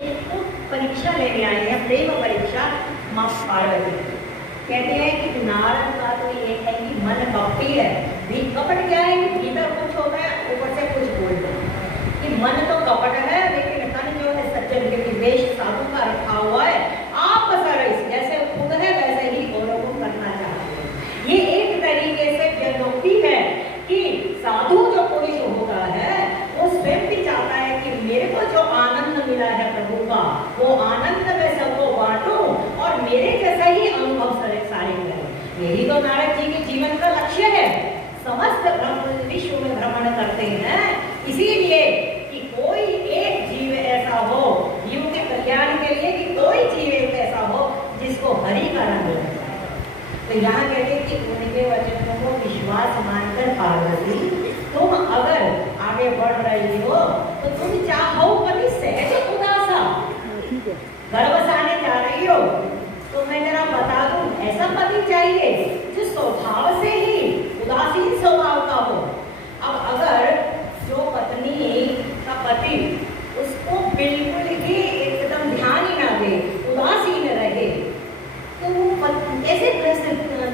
तो परीक्षा लेने आए हैं, प्रेम परीक्षा माँ पार्वती। कहते हैं कि नारद का तो ये है कि मन कपटी है। भी कपट क्या है कि भीतर कुछ होता है, ऊपर से कुछ बोलते हैं कि मन तो कपट है, लेकिन तन जो है सज्जन के विवेश साधु का रखा हुआ है। आप बस जैसे खुद है वैसे ही औरों को करना चाहते हैं। ये एक तरीके से व्यक्ति है कि साधु जो पुरुष होता है वो स्वयं भी चाहता है कि मेरे को जो आनंद मिला है प्रभु का, वो आनंद मैं सबको बांटूं और मेरे जैसा ही अनुभव सारे करें। यही तो नारद जी के जीवन का लक्ष्य है। समस्त विश्व में भ्रमण करते हैं इसीलिए कि कोई एक जीव ऐसा हो, जीव के कल्याण के लिए, कि कोई जीव एक ऐसा हो जिसको हरि का रंग लग जाए। तो यहाँ कहते हैं कि उनके वचनों को विश्वास मानकर पार्वती, तुम अगर आगे बढ़ रही हो तो तुम चाहो पति सहज उदासा, घर बसाने जा रही हो तो मैं जरा बता दूं, ऐसा पति चाहिए जो स्वभाव से ही उदासीन स्वभाव का हो। अब अगर जो पत्नी का पति उसको बिल्कुल ही एकदम ध्यान ही ना दे, उदासीन रहे, तो वो कैसे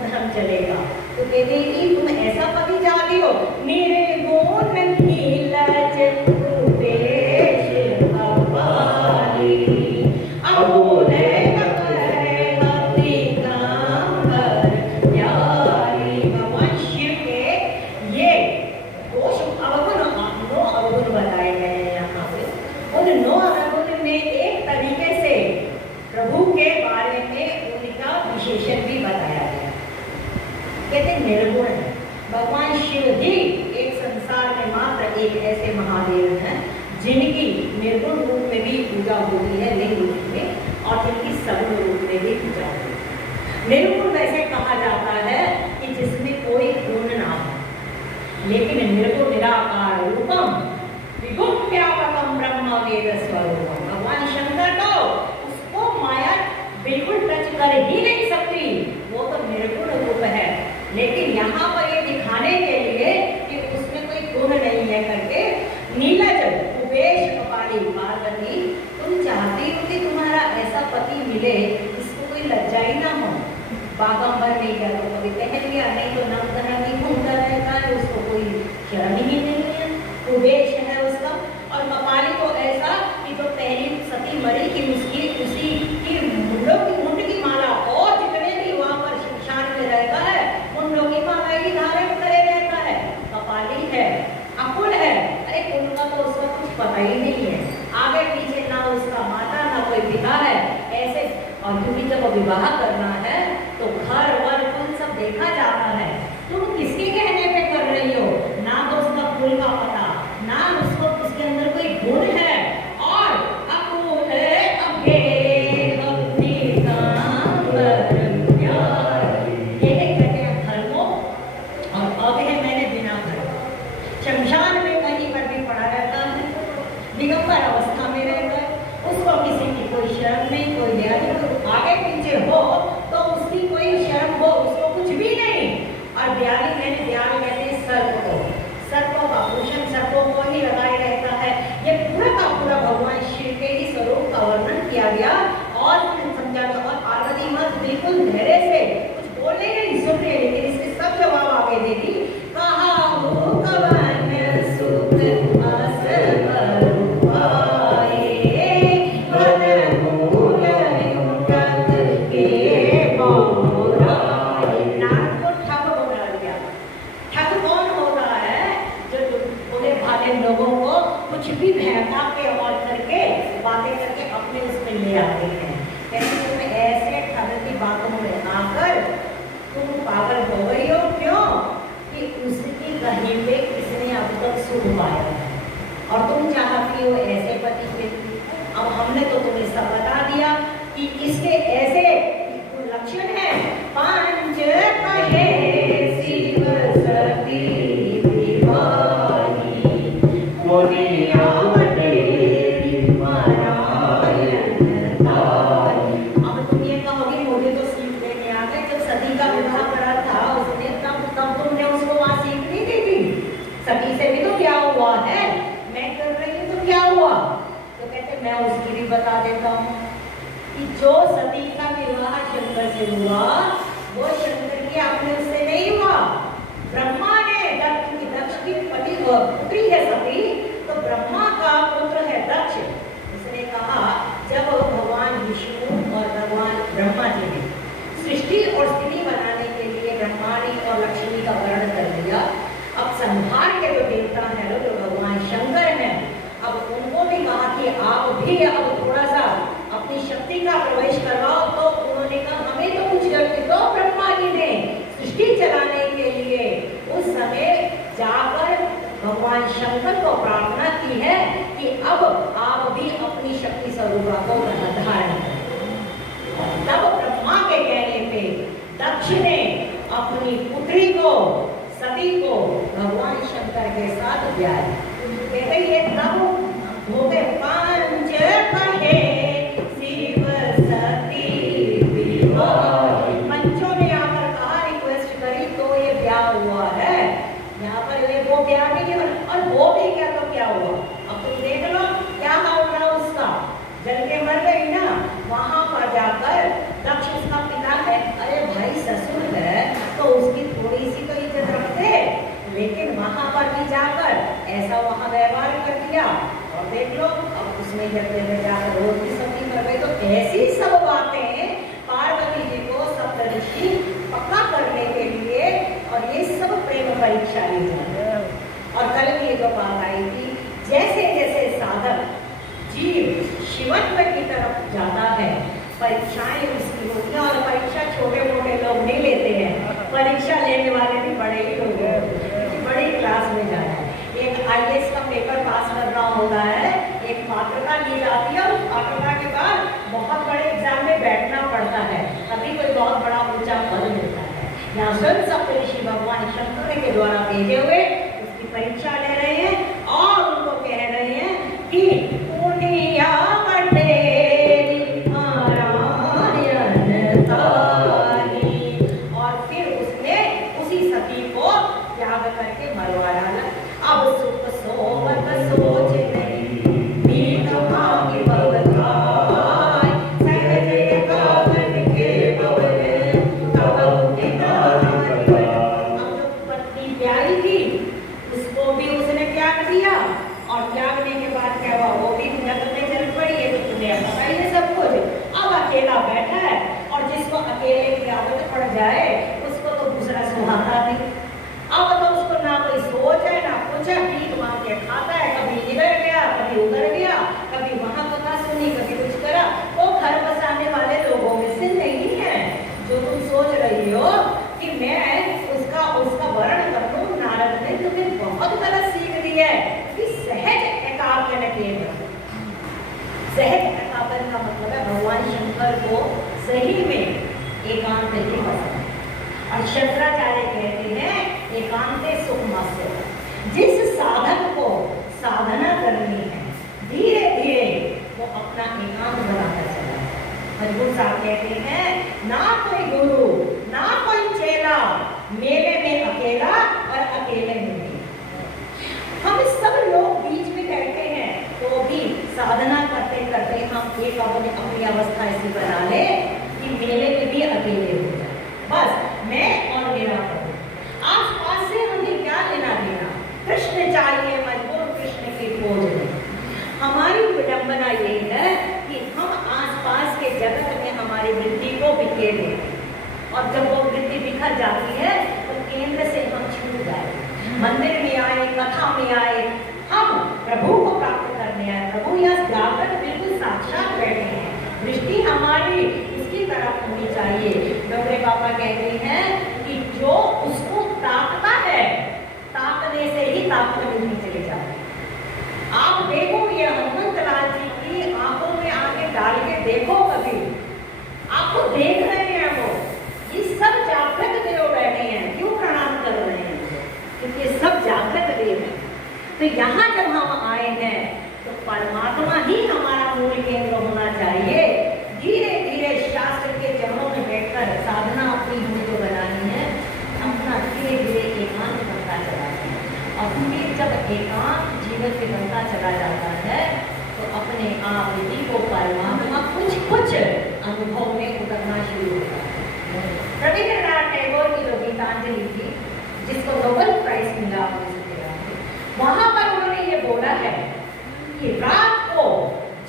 धर्म चलेगा। तो कहते हैं कि तुम ऐसा पति चाहती हो, मेरे गुण नीलज रूपेश भवानी, अमूल्य निर्गुण है। भगवान शिव ही एक संसार में मात्र एक ऐसे महादेव हैं जिनकी निर्गुण रूप में भी पूजा होती है, लिंग रूप में, और जिनकी सगुण रूप में भी पूजा होती है। निर्गुण वैसे कहा जाता है कि जिसमें कोई गुण ना हो, लेकिन निर्गुण निराकार रूपम विगुण व्यापकम ब्रह्म वेद स्वरूपम। भगवान शंकर को उसको माया बिल्कुल टच कर ही नहीं सकती, वो तो निर्गुण रूप है। लेकिन यहाँ पर ये दिखाने के लिए कि उसमें कोई गुण नहीं है करके, नीलज उपेश कपाली पार्वती, तुम चाहती हो कि तुम्हारा ऐसा पति मिले जिसको कोई लज्जा ही ना हो, बागंबर नहीं क्या तो कभी पहन लिया, नहीं तो नम तरह की घूमता रहता है, उसको कोई शर्म ही नहीं है, उपेश है उसका। और कपाली को ऐसा कि जो पहली सती मरी की उसकी उसी की मुंडों की माला, और जितने भी वहाँ पर शमशान में रहता है मुंडों की माला ही धारण करे रहता है। कपाली है, अकुल है, अरे कुल का तो उसका कुछ पता ही नहीं है, आगे पीछे ना उसका माता ना कोई पिता है ऐसे। और क्योंकि जब विवाह करना है तो घर वर कुल सब देखा जाता है। तुम किसके कहने पे कर रही हो, ना तो उसका कुल का पता, ना उसको उसके अंदर कोई गुण है, और अकुल है शमशान में कहीं पर भी पड़ा रहता है, दिगंबर अवस्था में रहता है, उसको किसी की कोई शर्म नहीं, कोई दया नहीं, आगे पीछे हो तो उसकी कोई शर्म हो, उसको कुछ भी नहीं। और दयाली कहते हैं सर्प को, सर्पों का भूषण सर्पों को ही लगाए रहता है। ये पूरा का पूरा भगवान शिव के ही स्वरूप का वर्णन किया गया और समझा गया। और पार्वती माँ बिल्कुल धैर्य से कुछ बोलने नहीं, सुन रही, लेकिन इसके सब जवाब आगे दे दी। कहा लोगों को कुछ भी बहका के और करके बातें करके अपने उसमें ले आते हैं। कैसे तुम ऐसे ठग की बातों में आकर तुम पागल हो गई हो, क्यों कि उसकी कहीं पे किसने अब तक सुख पाया है और तुम चाहती हो ऐसे पति के। अब हमने तो तुम्हें सब बता दिया कि इसके ऐसे लक्षण है। पांच कहे शिव सती अब तुम ये कहोगे मुझे तो सीख देने आ गए, जब सती का विवाह करा था उसने तब तुमने उसको वहां सीख नहीं दी थी। सती से भी तो क्या हुआ है, मैं कर रही हूँ तो क्या हुआ। तो कहते करके मैं उसकी भी बता देता हूँ कि जो सती का विवाह शंकर से हुआ वो शंकर की अपने उससे नहीं हुआ। ब्रह्मा ने दक्ष की पुत्री है सती, तो ब्रह्मा का पुत्र है दक्ष। उसने कहा जब भगवान विष्णु और भगवान ब्रह्मा जी ने सृष्टि और स्थिति बनाने के लिए ब्रह्माणी और लक्ष्मी का वर्ण कर दिया, अब संहार के जो देवता हैं जो भगवान शंकर हैं, अब उनको भी कहा कि आप भी अब थोड़ा सा अपनी शक्ति का प्रवेश करवाओ। तो उन्होंने कहा हमें तो कुछ शक्ति दो। ब्रह्मा जी ने सृष्टि चलाने के लिए उस समय जाकर भगवान शंकर को प्रार्थना की है कि अब आप भी अपनी शक्ति स्वरूपा को धारण करें। तब ब्रह्मा के कहने पे दक्ष ने अपनी पुत्री को सती को भगवान शंकर के साथ ब्याह। कहते ये तब हो गए पांच कहे शिव सती विवाह। पंचों ने आकर कहा, रिक्वेस्ट करी तो ये ब्याह हुआ है। यहाँ पर वो ब्याह नहीं है और वो भी क्या तो क्या हुआ। अब तुम देख लो क्या हाल रहा उसका, जल के मर गई ना। वहां पर जाकर दक्ष उसका पिता है, अरे भाई ससुर है तो उसकी थोड़ी सी तो इज्जत रखते, लेकिन वहां पर भी जाकर ऐसा वहां व्यवहार कर दिया। और देख लो अब उसने जब जाकर रोज की सब्जी कर गई। तो ऐसी सब बातें पार्वती जी को सप्तऋषि पक्का करने के लिए, और ये सब प्रेम परीक्षा ली जाती है। और कल की जो बात आई थी, जैसे जैसे साधक जीव शिवत्व की तरफ जाता है, परीक्षाएं उसकी होती हैं। और परीक्षा छोटे मोटे लोग नहीं लेते हैं, परीक्षा लेने वाले भी बड़े ही लोग हैं, बड़ी क्लास में जाना है। एक IAS का पेपर पास करना होता है, एक पात्रता ली जाती है, और उस पात्रता के बाद बहुत बड़े एग्जाम में बैठना पड़ता है, तभी कोई बहुत बड़ा ऊंचा पद मिलता है। यहाँ स्वयं सप्तऋषि भगवान शंकर के द्वारा भेजे हुए उसकी परीक्षा ले रहे हैं और उनको कह रहे हैं कि पुनिया और फिर उसने उसी सती को त्याग करके मरवा डाला। अब सुख सोवत सोच नहीं मीत भाग्य भवधाय सहजे कामन के पवने तब किनारे। अब जो पत्नी प्यारी थी उसको भी उसने त्याग दिया, और त्यागने के बाद क्या हुआ, वो भी जगत में चल पड़ी है। तो तुम्हें पता ही है सब कुछ। अब अकेला बैठा है, और जिसको अकेले की आदत पड़ जाए उसको तो दूसरा सुहाता नहीं। अब तो उसको ना कोई सोच है ना कुछ है, भीख मांग के खाता है, कभी इधर गया कभी उधर गया, कभी वहां कथा सुनी कभी कुछ करा। वो घर बसाने वाले लोगों में से नहीं है जो तुम सोच रही हो कि मैं उसका वर्ण कर लूं। नारद ने तुम्हें बहुत गलत सीख दी है कि सहज एकाग्र केवल। सहज एकाग्र का मतलब है भगवान शंकर को सही में एकांत ही पसंद है। और शंकराचार्य कहते हैं एकांत सुखमस्य। जिस साधक को साधना करनी है धीरे धीरे वो अपना एकांत बनाता चला है। मजबूर साहब कहते हैं ना कोई गुरु ना कोई चेला, मेले में अकेला और अकेले में नहीं। हम सब लोग बीच में बैठे हैं तो भी साधना करते करते हम एक अपनी अवस्था ऐसी बना ले कि मेले में भी अकेले हो जाए, बस मैं और मेरा प्रभु। आस पास से हमें क्या लेना देना, कृष्ण चाहिए, मजबूर कृष्ण की खोज में। हमारी विडंबना ये है कि हम आस पास के जगत में हमारी वृत्ति को बिखेर देते हैं, और जब वो वृत्ति बिखर जाती है तो केंद्र से हम छूट जाए। मंदिर में आए, कथा में आए, हम प्रभु को प्राप्त करने आए। प्रभु यहाँ जाकर बिल्कुल साक्षात बैठे हैं, दृष्टि हमारी उसकी तरफ होनी चाहिए। डोगरे बाबा कहते हैं कि जो उसको ताकता है ताकने से ही ताकत मिलनी चली जाती है। आप देखो ये हनुमंत लाल जी की आंखों में आके डाल के देखो, कभी आपको देख रहे हैं वो, ये सब जागृत देव बैठे हैं। क्यों प्रणाम कर रहे हैं? क्योंकि सब जागृत देव हैं। तो यहाँ जब हम आए हैं तो परमात्मा ही हमारा मूल केंद्र होना चाहिए। धीरे धीरे शास्त्र के चरणों में बैठकर साधना अपनी हमें जो बनानी है, अपना धीरे धीरे एकांत बनता चला जाए। और फिर जब एकांत जीवन में बनता चला जाता है तो अपने अपने आप ही को परमात्मा कुछ कुछ अनुभव में उतरना शुरू होता है। रविंद्रनाथ टैगोर की जो गीतांजलि थी, जिसको नोबेल प्राइज मिला, वहां पर उन्होंने ये बोला है कि रात को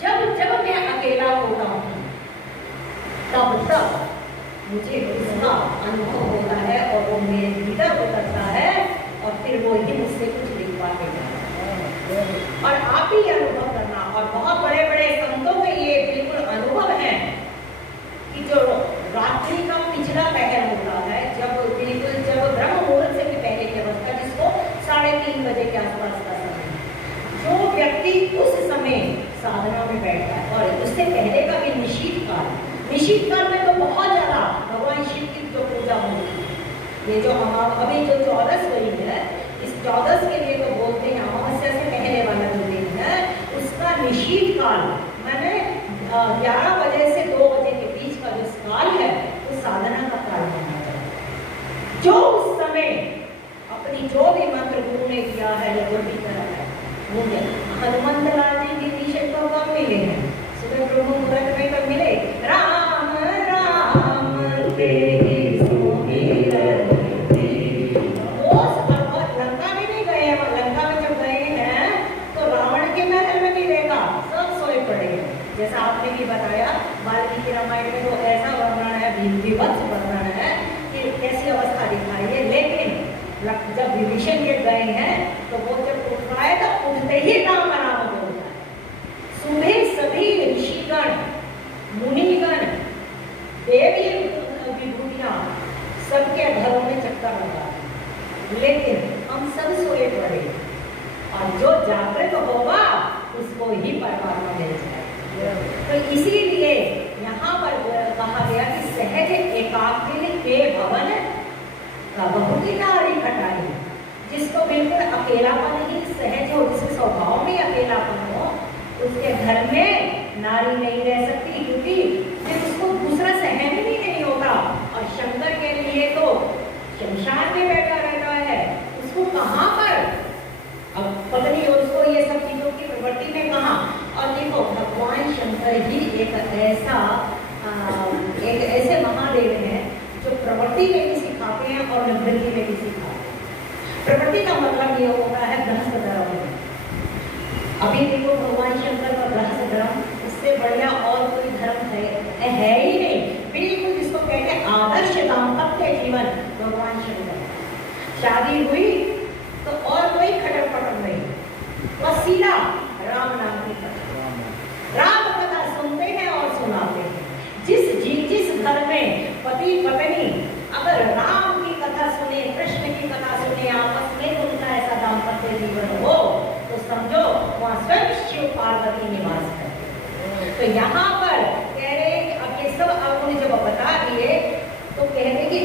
जब जब मैं अकेला होता हूँ तब तब मुझे उसका अनुभव होता है और वो मेरे भीतर उतरता है और फिर वो ही मुझसे कुछ लिखवा के जाता है। और आप ही अनुभव करना, और बहुत बड़े बड़े संतों में ये बिल्कुल अनुभव है कि जो रात्रि का पिछला पहर होता है, जब ब्रह्म मुहूर्त से भी पहले की अवस्था, जिसको 3:30 बजे के आसपास का समय, जो व्यक्ति उस समय साधना में बैठता है, और उससे पहले का भी निशीत काल में तो बहुत ज्यादा भगवान शिव की जो पूजा होती है, ये जो अभी जो 14 हुई है, इस 14 के लिए तो बोलते हैं अमावस्या से पहले वाला जो दिन है उसका निशीत काल, मैंने 11 बजे से 2 बजे के बीच का जो काल है वो साधना का काल माना जाता है। जो उस समय अपनी जो भी मंत्र गुरु ने किया है या जो भी करा है, वो हनुमंत लाल जी की निषेध को कब मिले हैं? सुबह ब्रह्म मुहूर्त में तो मिले, राम राम तेरी सुमिरन। वो लंका में नहीं गए हैं, लंका में जब गए हैं तो रावण के महल में नहीं देखा, सब सोए पड़े हैं। जैसा आपने भी बताया, वाल्मीकि रामायण में तो ऐसा वर्णन है, विभत्स वर्णन है कि कैसी अवस्था दिखाई है। लेकिन जब विभीषण के गए हैं तो वो जब उठ पाए तो उठते ही राम राम बोलता है। सुबह सभी ऋषिगण, मुनिगण, देवी विभूतियां सबके घरों में चक्कर लगा, लेकिन हम सब सोए पड़े, और जो जागृत होगा उसको ही परमात्मा मिल जाए। तो इसीलिए यहाँ पर कहा गया कि सहज एकाकिल के भवन बहुत ही नारी खटाई, जिसको बिल्कुल अकेलापन ही सहज हो, जिसके स्वभाव में अकेलापन हो, उसके घर में नारी नहीं रह सकती, क्योंकि फिर उसको दूसरा सहन ही नहीं होता। और शंकर के लिए तो शमशान में बैठा रहता है, उसको कहाँ पर अब पत्नी और उसको ये सब चीजों की प्रवृत्ति में कहाँ। और देखो भगवान शंकर ही एक ऐसे महादेव हैं जो प्रवृत्ति में भी सिखाते हैं और निवृत्ति में भी सिखाते हैं। प्रवृत्ति का मतलब ये होता है गृहस्थ धर्म। अभी देखो भगवान शंकर का गृहस्थ धर्म, इससे बढ़िया और कोई धर्म है ही नहीं, बिल्कुल जिसको कहते हैं आदर्श दाम्पत्य जीवन। भगवान शंकर शादी हुई तो और कोई खटर पटर नहीं, वसीला राम नाम की कथा, राम कथा सुनते हैं और सुनाते हैं। जिस घर में पति पत्नी अगर राम की कथा सुने, कृष्ण की कथा सुने, आपस में उनका ऐसा दाम्पत्य जीवन हो, तो समझो वहाँ स्वयं शिव पार्वती निवास करते। तो यहाँ पर कह रहे हैं कि अब ये सब आपने जब बता दिए तो कह रहे कि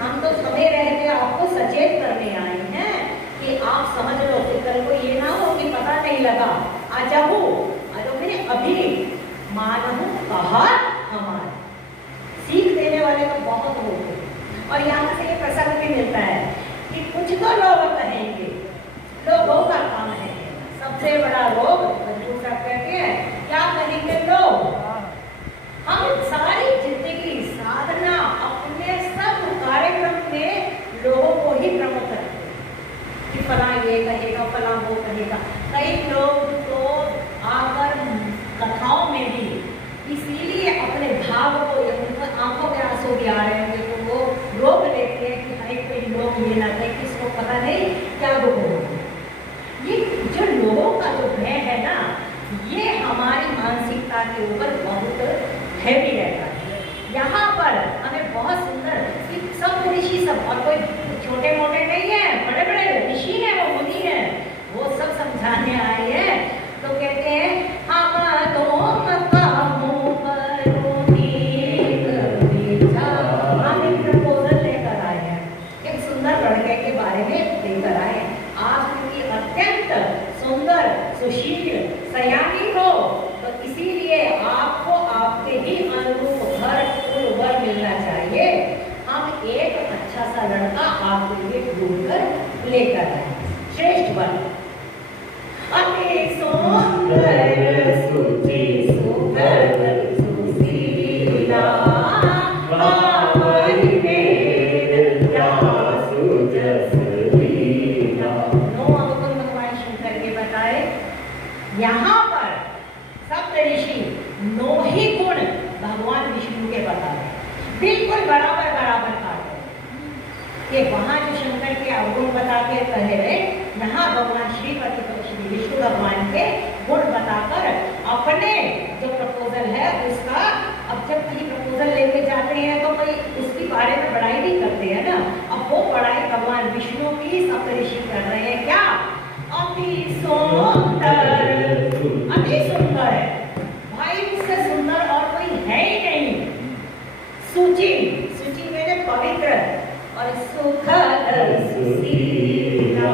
हम तो समय रहते आपको सचेत करने आए हैं कि आप समझ लो कि कल को ये ना हो कि पता नहीं लगा आ जाओ मैंने अभी मानहु कहा हमारा। सीख देने वाले तो बहुत लोग हैं, और यहाँ से ये प्रसंग भी मिलता है कि कुछ तो लोग कहेंगे, लोगों का काम है सबसे बड़ा रोग। दूसरा कहते हैं क्या कहेंगे लोग। हम सारी जिंदगी साधना अपने सब कार्यक्रम में लोगों को ही प्रमोट करते हैं कि फला ये कहेगा, फला वो कहेगा। कई लोग तो आकर कथाओं में भी इसीलिए अपने भाव को, आंखों में आंसू भी आ रहे होंगे तो वो रोक लेते हैं कि भाई कोई लोग ये ना कहे कि इसको पता नहीं क्या वो होगा। ये जो लोगों का जो भय है ना, ये हमारी मानसिकता के ऊपर बहुत हैवी रहता है। यहाँ पर हमें बहुत सुंदर सब ऋषि सब, और कोई छोटे मोटे नहीं है, बड़े बड़े ऋषि हैं, वो मुनि हैं, वो सब समझाने आए हैं। तो कहते हैं हम तो प्रपोजल लेकर आए हैं आपके लिए ढूंढकर लेकर आए। श्रेष्ठ वन अति सुंदर सुचि सुभग सुशीला पावनी वेद व्यासु जस लीला। नौ अवगुण भगवान शंकर के बताए। यहाँ पर सप्त ऋषि नौ ही गुण भगवान विष्णु के बताए, बिल्कुल बराबर बराबर काटे। ये वहां जो शंकर के अवगुण बता के कहे रहे, यहाँ भगवान श्रीपति श्री विष्णु भगवान के गुण बताकर अपने जो प्रपोजल है उसका, अब जब कहीं प्रपोजल लेके जाते हैं तो कोई उसके बारे में बड़ाई भी करते हैं ना, अब वो बड़ाई भगवान विष्णु की सप्तऋषि कर रहे हैं। क्या? अति सुंदर, अति सुंदर है भाई, उससे सुंदर और कोई है ही नहीं। सुचि, सुचि मैंने पवित्र, और सुखद सुशीला,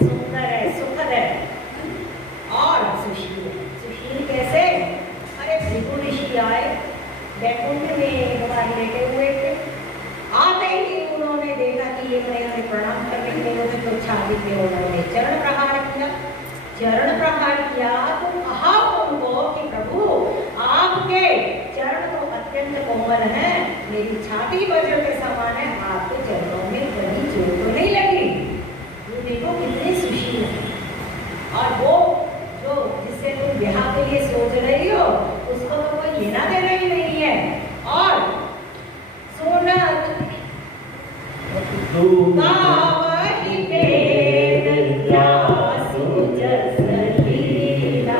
सुंदर है, सुखद है, और सुशील। सुशील कैसे? अरे भृगु ऋषि आए, बैकुंठ में भगवान लेटे हुए थे, आते ही उन्होंने देखा कि ये मैंने प्रणाम करने के लिए तो छाती पे उन्होंने चरण प्रहार किया। चरण प्रहार किया तो कहा उनको कि प्रभु आपके चरण तो अत्यंत कोमल हैं, मेरी छाती वज्र के समान है, आपके चरणों में कहीं चोट तो नहीं लगी। ये देखो कितने सुशील है। और वो जो जिससे तुम ब्याह के लिए सोच रही हो उसको तो कोई लेना देना ही नहीं है। और सोना पावनी वेद व्यासु जस लीला।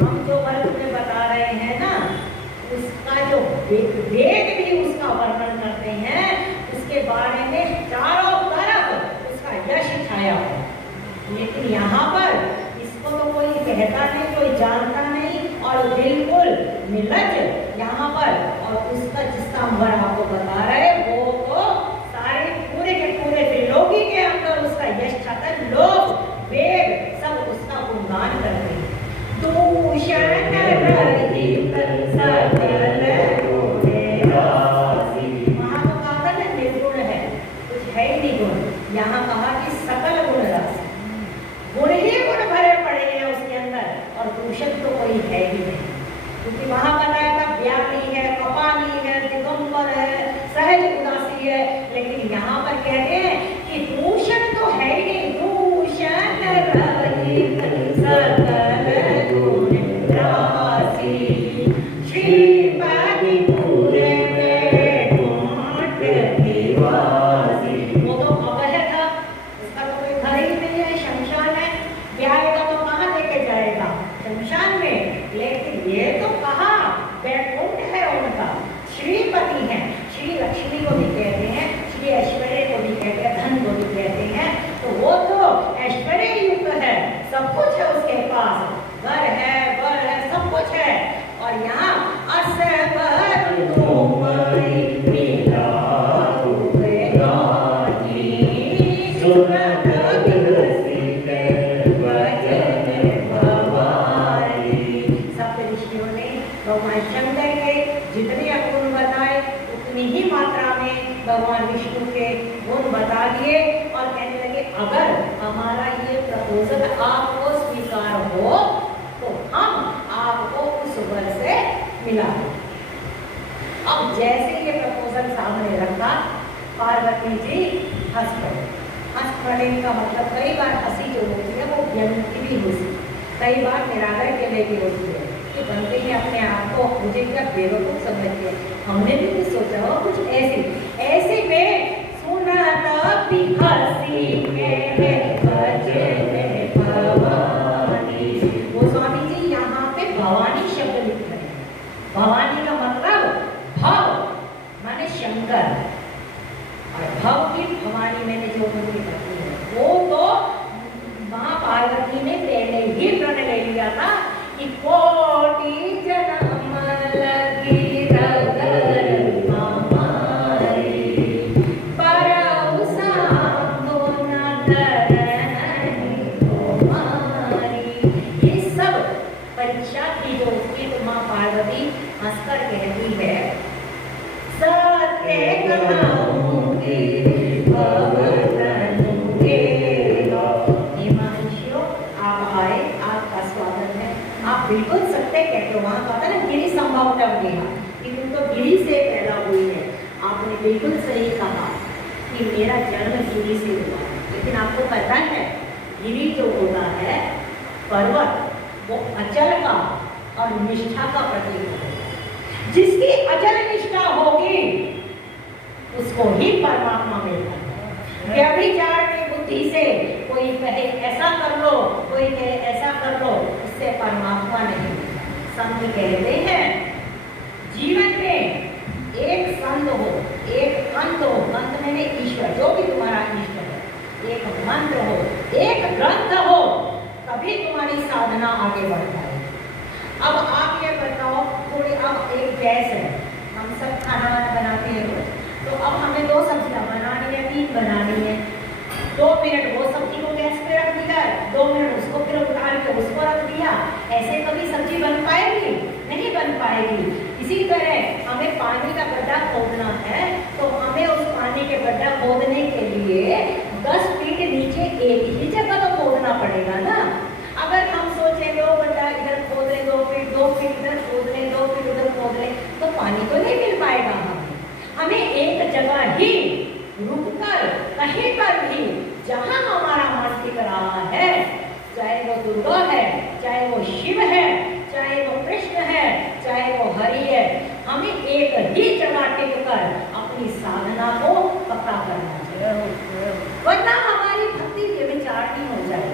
हम जो वर्ग में बता रहे हैं ना, उसका जो वेद भी उसका वर्णन करते हैं, उसके बारे में चारों तरफ उसका यश छाया हो। लेकिन यहाँ पर इसको तो कोई कहता नहीं, कोई जानता नहीं, और बिल्कुल निर्लज यहाँ पर। और उसका जिसका हम वर आपको बता रहे वो तो सारे पूरे के पूरे त्रिलोकी के अंदर उसका यश छाता, लोग वेद सब उसका गुणगान करते हैं। दूषण रहित सकल गुण राशि। वहाँ तो कहा था निर्गुण है, कुछ है ही नहीं गुण। यहाँ कहा कि सकल गुण राशि, गुण ही गुण भरे पड़े हैं उसके अंदर, और दूषण तो कोई है ही नहीं। क्योंकि वहाँ बताया था व्यापी है, कपाली है, दिगंबर है, सहज उदासी है, लेकिन यहाँ पर कहते हैं कि दूषण तो है ही नहीं। दूषण रहित सकल गुण राशि, श्रीपति पूरे वैकुंठ निवासी। वो तो अवह था, उसका तो कोई घर ही नहीं है, शमशान है, ब्याहेगा तो कहाँ लेके जाएगा? शमशान में। लेकिन ये तो कहा वैकुंठ है उनका, श्रीपति है। श्री लक्ष्मी को भी कहते हैं, श्री ऐश्वर्य को भी कहते हैं, धन को भी कहते हैं। तो वो तो ऐश्वर्य युक्त है, सब कुछ है उसके पास, घर है, वर है, सब कुछ है। और यहाँ सप्तऋषियों ने भगवान शंकर के जितने अवगुण बताए उतनी ही मात्रा में भगवान विष्णु के गुण बता दिए, और कहने लगे अगर हमारा ये प्रपोजल आपको स्वीकार हो तो हम आपको उस वर से मिला। अब जैसे ये प्रपोजल सामने रखा, पार्वती जी हंस पड़े। हंस पड़े का मतलब कई बार हंसी जो होती है वो व्यंग की भी होती, कई बार निरादर के लिए भी होती है कि बनते ही अपने आप को मुझे क्या बेवकूफ समझते हैं, हमने भी कुछ सोचा हो कुछ ऐसे में सुना तभी हंसी मेरे भजन भवानी। वो स्वामी जी यहाँ पे भवानी शब्द लिख रहे हैं। भवानी का मतलब भव माने शंकर, और भव की भवानी मैंने जो उनकी पत्नी है वो तो माँ पार्वती ने पहले ही प्रण ले लिया था कि कोटि जन्म लगी रगर हमारी, परऊ सांधो न धरनी तुम्हारी। ये सब परीक्षा की जो उसकी तो माँ पार्वती हंसकर कहती है, सत्य कहूँगी भव कि मेरा जन्म गिरी से हुआ है, लेकिन आपको पता है गिरी जो होता है पर्वत, वो अचल का और निष्ठा का प्रतीक होता है। जिसकी अचल निष्ठा होगी उसको ही परमात्मा मिलता है। व्यभिचार की बुद्धि से कोई कहे ऐसा कर लो, कोई कहे ऐसा कर लो, उससे परमात्मा नहीं मिलता। संत कहते हैं जीवन में एक संत हो, एक अंत हो, अंत मैंने ईश्वर, जो भी तुम्हारा इष्ट है, एक मंत्र हो, एक ग्रंथ हो, तभी तुम्हारी साधना आगे बढ़ पाएगी। अब आप ये बताओ, थोड़ी अब एक गैस है, हम सब खाना बनाते हैं, तो अब हमें 2 सब्जियां बनानी है, 3 बनानी है, 2 मिनट वो सब्जी को गैस पे रख दिया, 2 मिनट उसको फिर उतार के उसको रख दिया, ऐसे कभी सब्जी बन पाएगी? नहीं बन पाएगी। इसी तरह हमें पानी का गड्ढा खोदना है, तो हमें उस पानी के गड्ढा खोदने के लिए 10 फीट नीचे एक ही जगह तो खोदना पड़ेगा ना। अगर हम सोचे 2 गड्ढा इधर खोद ले, 2 फीट, 2 फीट इधर खोद ले, 2 फीट उधर खोद ले, तो पानी तो नहीं मिल पाएगा। हमें एक जगह ही रुककर कहीं पर भी जहां हमारा मन टिक रहा है, चाहे वो दुर्गा है, चाहे वो शिव है, चाहे वो कृष्ण है, चाहे वो हरि है, हमें एक ही जगह टिक कर अपनी साधना को पक्का करना चाहिए, वरना हमारी भक्ति व्यभिचारिणी हो जाए।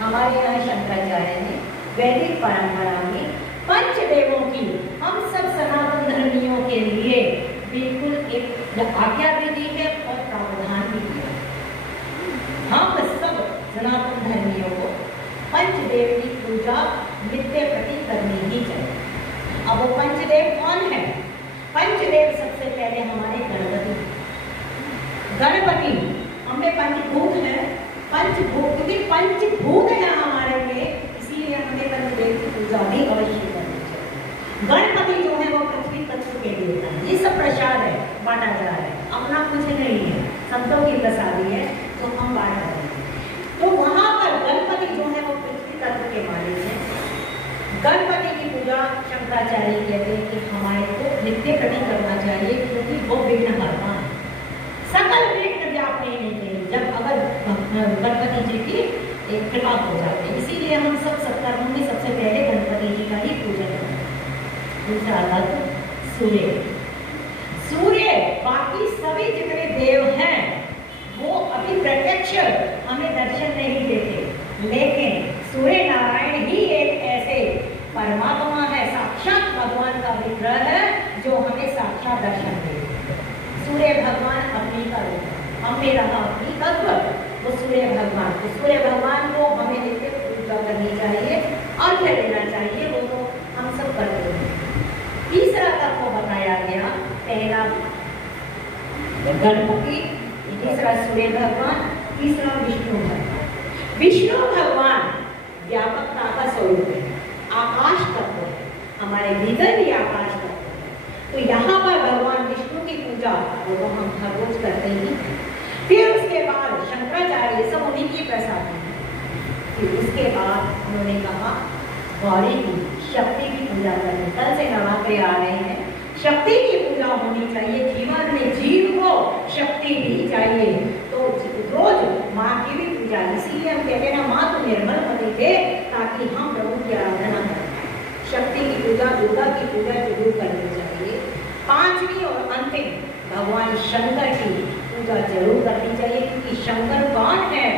हमारे यहाँ शंकराचार्य ने वैदिक परंपरा में पंचदेवों की हम सब सनातन धर्मियों के लिए बिल्कुल एक आज्ञा भी दी है और प्रावधान भी दिया है। हम सब सनातन धर्मियों को पंचदेव की पूजा नित्य प्रति करनी ही चाहिए। अब वो पंचदेव कौन है? पंचदेव सबसे पहले हमारे गणपति। गणपति हमें पंचभूत है, पंचभूत क्योंकि पंचभूत है हमारे लिए, इसीलिए हमें पंचदेव की पूजा भी अवश्य करनी चाहिए। गणपति जो है वो पृथ्वी तत्व के देवता है। ये सब प्रसाद है, बांटा जा रहा है, अपना कुछ नहीं है, संतों की प्रसादी है, तो हम बांट रहे हैं। तो वहां पर गणपति जो है वो पृथ्वी तत्व के मालिक है। गणपति की पूजा शंकराचार्य कहते हैं कि हमारे को नित्य प्रति करना चाहिए, क्योंकि वो विघ्नहर्ता है, सकल विघ्न व्यापने नहीं। जब अगर गणपति जी की एक कृपा हो जाती है, इसीलिए हम सब सत्कर्मों में सबसे पहले गणपति जी का ही पूजन करते हैं। दूसरा तत्व सूर्य। सूर्य बाकी सभी जितने देव हैं वो अभी प्रत्यक्ष हमें दर्शन नहीं देते, लेकिन सूर्य नारायण ही एक ऐसे परमात्मा है, साक्षात भगवान का विग्रह है, जो हमें साक्षात दर्शन देते। सूर्य भगवान अग्नि का रूप है, हम में रहा अग्नि तत्व, वो सूर्य भगवान, तो सूर्य भगवान को हमें नित्य पूजा करनी चाहिए, अर्घ्य देना चाहिए, वो तो हम सब करते हैं। तीसरा तत्व बताया गया, पहला गणपति, तीसरा सूर्य भगवान, तीसरा विष्णु भगवान। विष्णु भगवान व्यापकता का स्वरूप है, आकाश तत्व है, हमारे भीतर भी आकाश तत्व है। तो यहाँ पर भगवान विष्णु की पूजा वो तो हम हर रोज करते ही। फिर उसके बाद शंकराचार्य सब उन्हीं की प्रसादी है। फिर उसके बाद उन्होंने कहा गौरी की, शक्ति की पूजा करनी। कल से नवरात्रि आ रहे हैं, शक्ति की पूजा होनी चाहिए। जीवन में जीव को शक्ति भी चाहिए, तो रोज माँ की भी पूजा, इसीलिए हम कहते हैं ना, माँ तो निर्मल मति दे, ताकि हम प्रभु की आराधना करें। शक्ति की पूजा, दुर्गा की पूजा जरूर करनी चाहिए। पांचवी और अंतिम भगवान शंकर की पूजा जरूर करनी चाहिए, क्योंकि शंकर कौन है?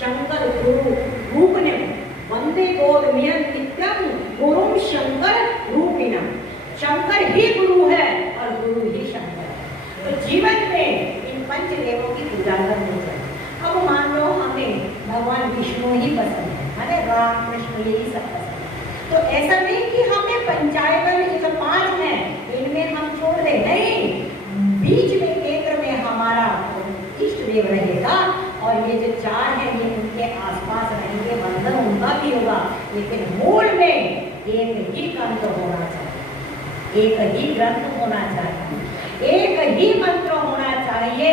शंकर गुरु रूप ने वंदे गोदमियं नित्यं गुरुं शंकर रूपिणं। शंकर ही गुरु है और गुरु ही शंकर है। तो जीवन में इन पंचदेवों की पूजा करनी चाहिए। अब मान लो हमें भगवान विष्णु ही पसंद है, हमें राम कृष्ण यही सब पसंद है, तो ऐसा नहीं कि हमें पंचायतन ये जो 5 हैं इनमें हम छोड़ दे, नहीं, बीच में केंद्र में हमारा इष्ट देव रहेगा, और ये जो 4 हैं ये उनके आसपास रहेंगे, बंधन उनका भी होगा, लेकिन मूल में एक ही मंत्र होना चाहिए, एक ही ग्रंथ होना चाहिए, एक ही मंत्र होना चाहिए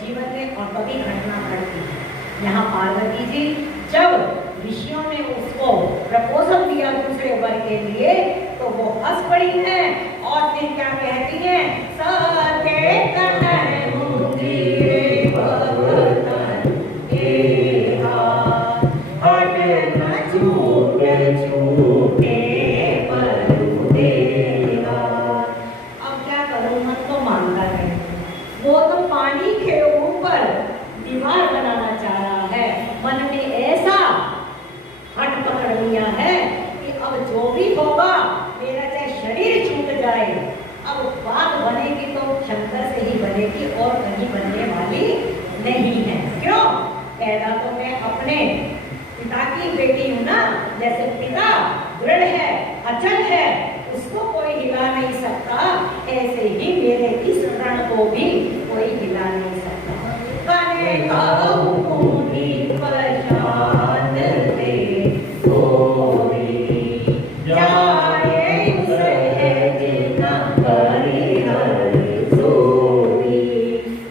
जीवन में। और कभी घटना घटती है, यहाँ पार्वती जी जब ऋषियों ने उसको प्रपोजल दिया दूसरे वर के लिए, तो वो हंस पड़ी हैं और फिर क्या कहती हैं? सत्य कहूं वो तो पानी के ऊपर दीवार बनाना चाह रहा है। मन में ऐसा हट पकड़ लिया है कि अब जो भी होगा मेरा चाहे शरीर छूट जाए, अब बात बनेगी तो शंकर से ही बनेगी और कहीं बनने वाली नहीं है। क्यों? पैदा तो मैं अपने पिता की बेटी हूं ना। जैसे पिता दृढ़ है, अचल है, उसको कोई हिला नहीं सकता, ऐसे ही मेरे इस प्राण को भी कोई हिला नहीं सकता। कने कहूनी पहचान ले कोई, जाए सहज न हरिहर सोई।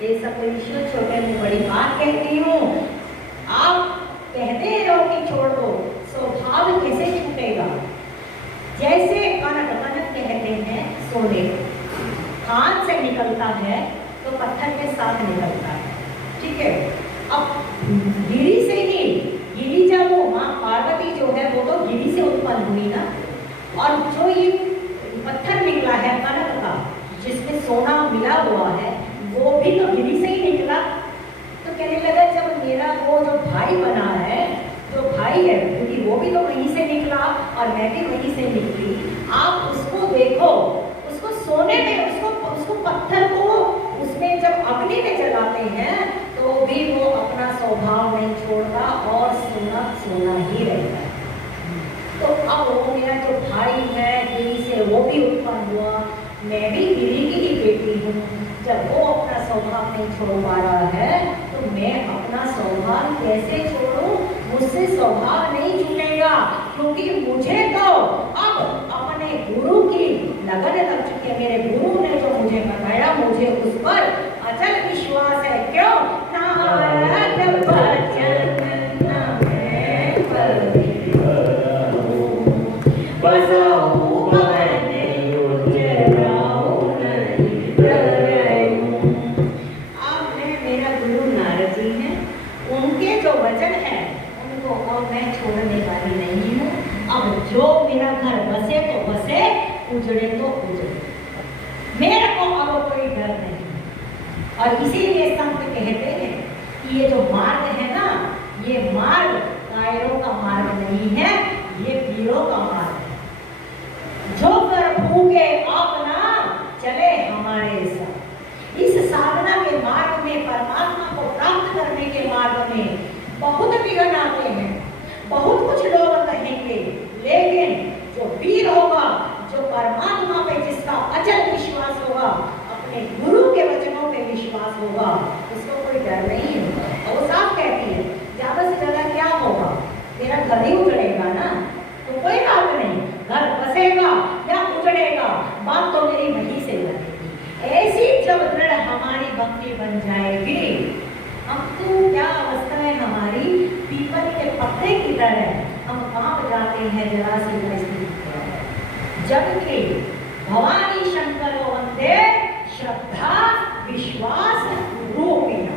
ये सब ईश्वर छोटे में बड़ी बात कहती हूँ। आप कहते रहो कि छोड़ दो, स्वभाव कैसे छूटेगा? जैसे कनक कहते हैं सोने, कान से निकलता है तो पत्थर के साथ निकलता है, ठीक है। अब गिरी से ही, गिरी जब वो माँ पार्वती जो है वो तो गिरी से उत्पन्न हुई ना, और जो ये पत्थर निकला है कनक का जिसमें सोना मिला हुआ है वो भी तो गिरी से ही निकला। तो कहने लगा जब मेरा वो जो भाई बना है, जो भाई है क्योंकि वो भी तो वहीं से निकला और मैं भी वहीं से निकली, आप उसको देखो, उसको सोने में, उसको पत्थर को उसमें जब अग्नि में जलाते हैं तो भी वो अपना स्वभाव नहीं छोड़ता और सोना सोना ही रहता है। तो अब वो मेरा जो भाई है गिरी से वो भी उत्पन्न हुआ, मैं भी गिरी की ही बेटी हूँ। जब वो अपना स्वभाव नहीं छोड़ पा रहा है तो मैं अपना स्वभाव कैसे छोड़ूं? मुझसे स्वभाव नहीं छूटेगा, क्योंकि मुझे तो अब अपने गुरु की लगन लग चुकी है। मेरे गुरु ने जो मुझे बताया मुझे उस पर अचल विश्वास है। क्यों? नारद भजन न मैं बसाऊं भवन उजराऊं नहीं डराऊं। अब मेरा गुरु नारद जी हैं, उनके जो वचन है उनको और मैं छोड़ने वाली नहीं हूँ। अब जो मेरा घर बसे तो बसे, उजड़े तो उजड़े, मेरे को अब कोई डर नहीं। और इसीलिए संत कहते हैं कि ये जो मार्ग है ना, ये मार्ग कायरों का मार्ग नहीं है, ये पीरों का मार्ग है। जो कर भूखे अपना चले हमारे साथ। इस साधना के मार्ग में, परमात्मा को प्राप्त करने के मार्ग में बहुत विघ्न आते हैं, बहुत कुछ लोग कहेंगे, लेकिन जो वीर होगा, जो परमात्मा पे जिसका अचल विश्वास होगा, अपने गुरु के वचनों पे विश्वास होगा, उसको कोई डर नहीं होगा। और वो साफ कहती है ज्यादा से ज्यादा क्या होगा, मेरा घर ही उजड़ेगा ना, तो कोई बात नहीं, घर बसेगा या उजड़ेगा, बात तो मेरी वहीं से लगेगी। ऐसी जब दृढ़ हमारी भक्ति बन जाएगी, हम तो क्या अवस्था है हमारी, पीपल के पत्ते की तरह हम कांप जाते हैं जरा सी परिस्थिति। जबकि भवानी शंकर वंदे श्रद्धा विश्वास रूपिणा।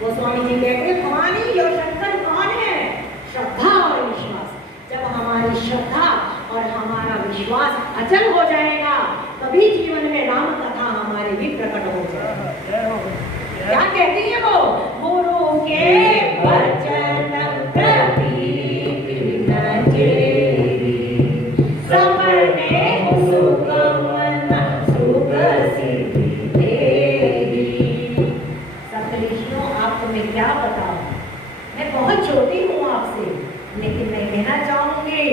वो स्वामी जी कहते हैं भवानी और शंकर कौन है? श्रद्धा और विश्वास। जब हमारी श्रद्धा और हमारा विश्वास अचल हो जाएगा, तभी जीवन में राम कथा हमारे भी प्रकट हो जाएगी। क्या कहती है वो? गुरु के वचन प्रतीति न जेरी, सबने सुख मन सुख सिद्धि तेरी। सतऋषियों, आपको मैं क्या बताऊं, मैं बहुत छोटी हूँ आपसे, लेकिन मैं कहना चाहूंगी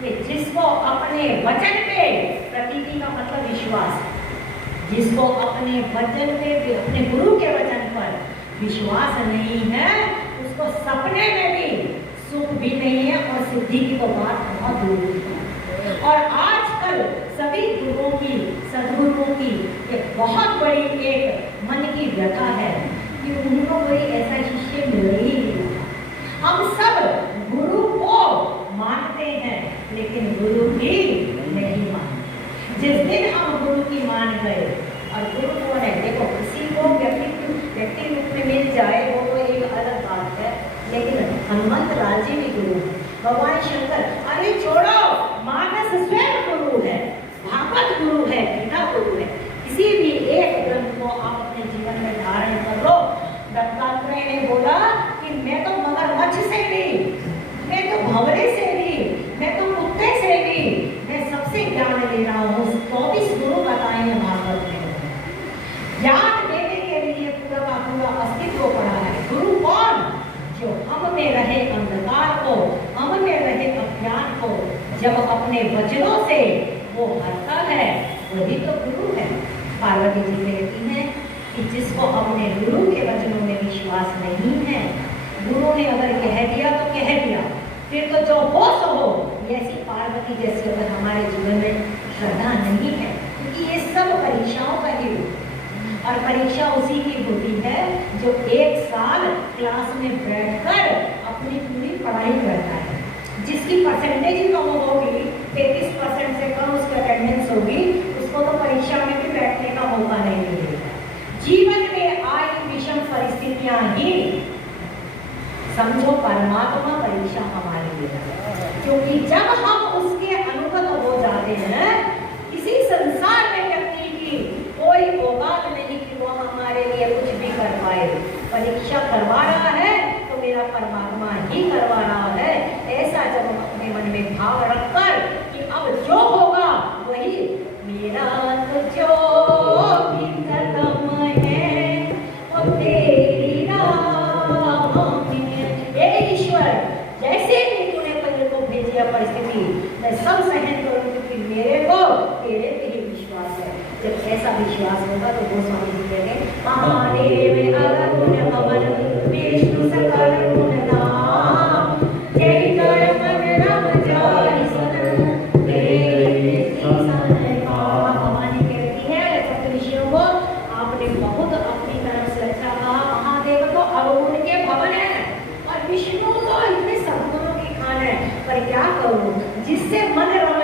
कि जिसको अपने वचन पे, प्रतीति का मतलब विश्वास, जिसको अपने वचन पे, अपने गुरु के वचन पर विश्वास नहीं है, उसको सपने में भी सुख भी नहीं है और सिद्धि की तो बात बहुत दूर है। और आजकल सभी गुरुओं की, सदगुरुओं की एक बहुत बड़ी एक मन की व्यथा है कि उनको कोई ऐसा शिष्य मिल ही नहीं। हम सब गुरु को मानते हैं लेकिन गुरु की नहीं मानते। जिस दिन हम गुरु की मान गए, और गुरु कौन है? देखो, किसी को व्यक्ति रूप में मिल जाए वो तो एक अलग बात है, लेकिन हनुमंत लाल जी भी गुरु है, भगवान शंकर, अरे छोड़ो, मानस स्वयं गुरु है, भागवत गुरु है, गीता गुरु है। किसी भी एक ग्रंथ को आप अपने जीवन में जो हम में रहे अंधकार को, हम में रहे अज्ञान को जब अपने वचनों से वो हरता है, वही तो गुरु है। पार्वती जी कहती हैं कि जिसको अपने गुरु के वचनों में विश्वास नहीं है, गुरु ने अगर कह दिया तो कह दिया, फिर तो जो हो सो हो। ऐसी पार्वती जैसी अगर हमारे जीवन में श्रद्धा नहीं है, क्योंकि ये सब परीक्षाओं का ही रूप, और परीक्षा उसी की होती है जो 1 साल क्लास में बैठकर अपनी पूरी पढ़ाई करता है। जिसकी परसेंटेज ही कम होगी, 33% से कम उसकी अटेंडेंस होगी, उसको तो परीक्षा में भी बैठने का मौका नहीं मिलेगा। जीवन में आई विषम परिस्थितियां ही समझो परमात्मा परीक्षा हमारे लिए, क्योंकि जब हम उसके अनुभव हो जाते हैं, किसी संसार में व्यक्ति की कोई औकात नहीं कि वो हमारे लिए कुछ भी कर पाए। परीक्षा करवा रहा है तो मेरा परमात्मा ही करवा रहा है, ऐसा जब हम अपने मन में भाव रखकर कि अब जो होगा वही मेरा, तो जो भी कदम है वो तेरी राह में। हे ईश्वर, जैसे भी तूने मेरे को भेजी है परिस्थिति, मैं सब सहन करूँ, क्योंकि मेरे को तेरे पे ही विश्वास है। जब ऐसा विश्वास होगा तो गोस्वामी जी कहते हैं, महादेव अगुण भवन विष्णु सकल गुण नाम, जय कर मन रम जाय सतनु तेरे सन पावा। भवानी कहती है सप्तऋषियों को, आपने बहुत अपनी तरफ से अच्छा कहा। महादेव तो अवगुण के भवन है और विष्णु तो इतने सद्गुणों की खान है, पर क्या करूं जिससे मन रम